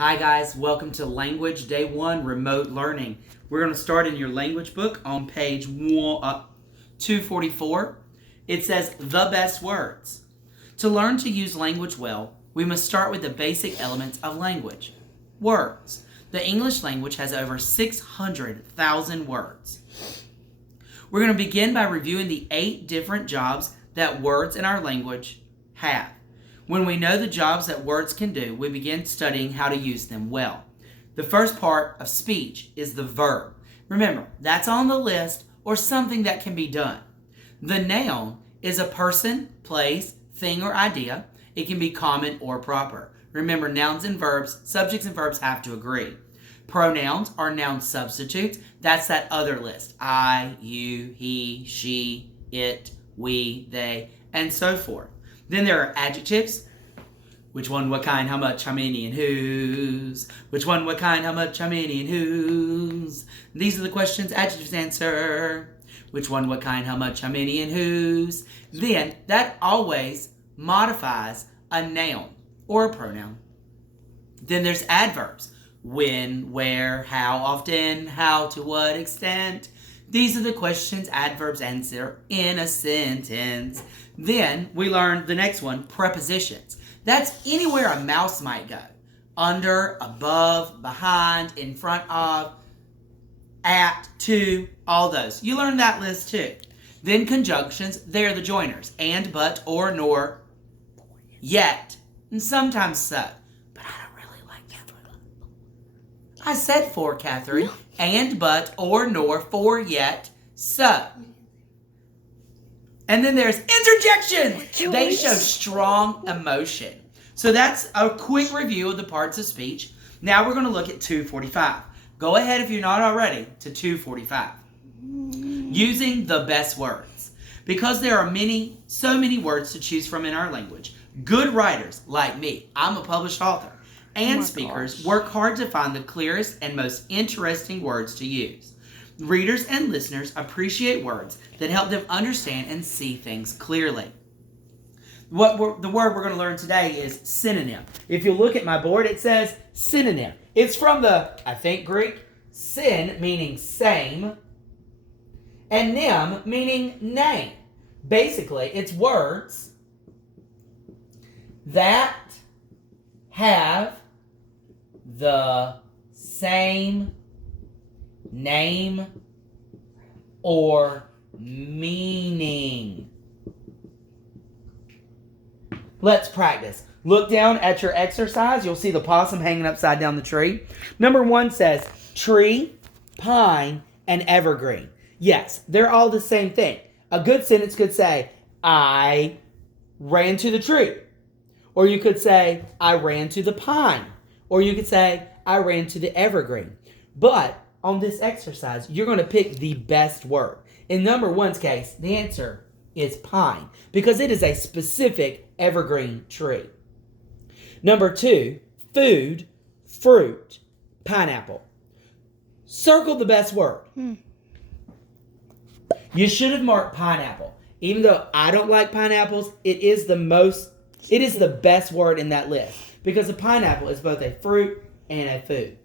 Hi guys, welcome to Language Day 1 Remote Learning. We're going to start in your language book on page 244. It says, the best words. To learn to use language well, we must start with the basic elements of language. Words. The English language has over 600,000 words. We're going to begin by reviewing the 8 different jobs that words in our language have. When we know the jobs that words can do, we begin studying how to use them well. The first part of speech is the verb. Remember, that's on the list or something that can be done. The noun is a person, place, thing, or idea. It can be common or proper. Remember, nouns and verbs, subjects and verbs have to agree. Pronouns are noun substitutes. That's that other list. I, you, he, she, it, we, they, and so forth. Then there are adjectives. Which one, what kind, how much, how many, and whose. Which one, what kind, how much, how many, and whose. These are the questions adjectives answer. Which one, what kind, how much, how many, and whose. Then that always modifies a noun or a pronoun. Then there's adverbs. When, where, how often, how, to what extent. These are the questions adverbs answer in a sentence. Then we learn the next one, prepositions. That's anywhere a mouse might go. Under, above, behind, in front of, at, to, all those. You learn that list too. Then conjunctions, they're the joiners. And, but, or, nor, yet, and sometimes so. But I don't really like that one. I said for, Catherine. No. And, but, or, nor, for, yet, so. And then there's interjections. They show strong emotion. So that's a quick review of the parts of speech. Now we're going to look at 245. Go ahead if you're not already to 245. Using the best words. Because there are so many words to choose from in our language, good writers like me, I'm a published author, and speakers work hard to find the clearest and most interesting words to use. Readers and listeners appreciate words that help them understand and see things clearly. The word we're going to learn today is synonym. If you look at my board, it says synonym. It's from the, I think, Greek, syn, meaning same, and nym, meaning name. Basically, it's words that have the same name or meaning. Let's practice. Look down at your exercise. You'll see the possum hanging upside down the tree. Number 1 says tree, pine, and evergreen. Yes, they're all the same thing. A good sentence could say, I ran to the tree. Or you could say, I ran to the pine. Or you could say, I ran to the evergreen. But on this exercise, you're going to pick the best word. In number 1's case, the answer is pine because it is a specific evergreen tree. Number 2, food, fruit, pineapple. Circle the best word. You should have marked pineapple. Even though I don't like pineapples, it is the best word in that list because a pineapple is both a fruit and a food.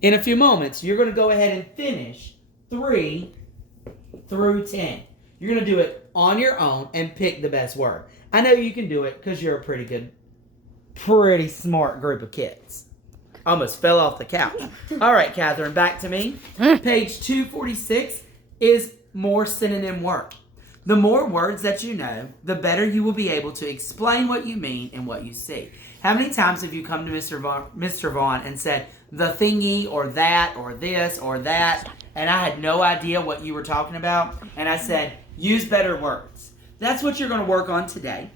In a few moments, you're going to go ahead and finish 3 through 10. You're going to do it on your own and pick the best word. I know you can do it because you're a pretty smart group of kids. Almost fell off the couch. All right, Catherine, back to me. Page 246 is more synonym work. The more words that you know, the better you will be able to explain what you mean and what you see. How many times have you come to Mr. Vaughn and said, the thingy, or that, or this, or that, and I had no idea what you were talking about, and I said, use better words. That's what you're going to work on today.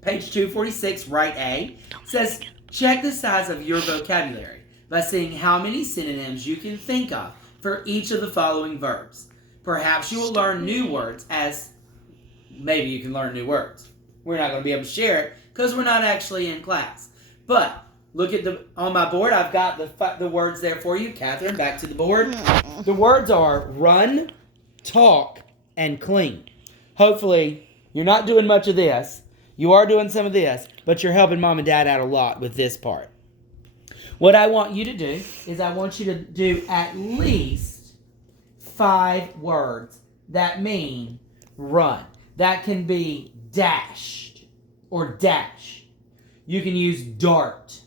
Page 246, write A, says, check the size of your vocabulary by seeing how many synonyms you can think of for each of the following verbs. Perhaps you will learn new words maybe you can learn new words. We're not going to be able to share it because we're not actually in class. But look at on my board, I've got the words there for you. Catherine, back to the board. The words are run, talk, and clean. Hopefully, you're not doing much of this. You are doing some of this, but you're helping mom and dad out a lot with this part. What I want you to do is I want you to do at least 5 words that mean run. That can be dashed or dash. You can use dart.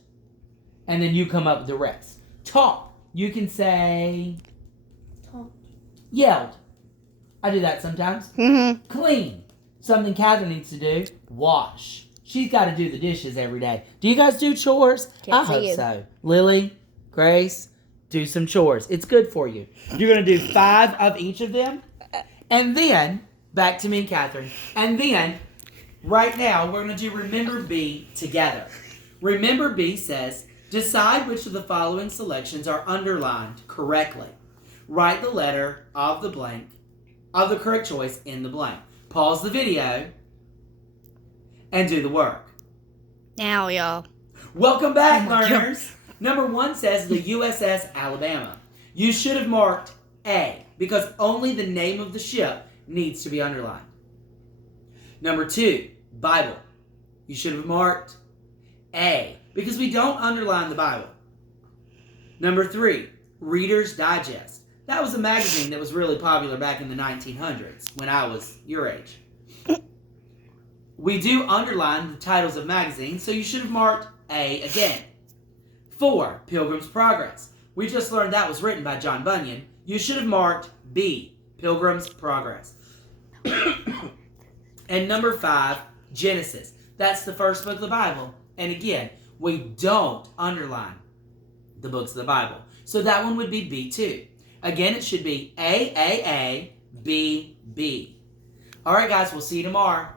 And then you come up with the rest. Talk. You can say... Talk. Yelled. I do that sometimes. Mm-hmm. Clean. Something Catherine needs to do. Wash. She's got to do the dishes every day. Do you guys do chores? I hope so. Lily, Grace, do some chores. It's good for you. You're going to do 5 of each of them. And then, back to me and Catherine. And then, right now, we're going to do Remember B together. Remember B says, decide which of the following selections are underlined correctly. Write the letter of the blank, of the correct choice in the blank. Pause the video and do the work. Now, y'all. Welcome back, learners. Number 1 says the USS Alabama. You should have marked A because only the name of the ship needs to be underlined. Number 2, Bible. You should have marked A because we don't underline the Bible. Number 3, Reader's Digest. That was a magazine that was really popular back in the 1900s when I was your age. We do underline the titles of magazines, so you should have marked A again. 4, Pilgrim's Progress. We just learned that was written by John Bunyan. You should have marked B, Pilgrim's Progress. And number 5, Genesis. That's the first book of the Bible. And again, we don't underline the books of the Bible. So that one would be B2. Again, it should be A, B, B. All right, guys, we'll see you tomorrow.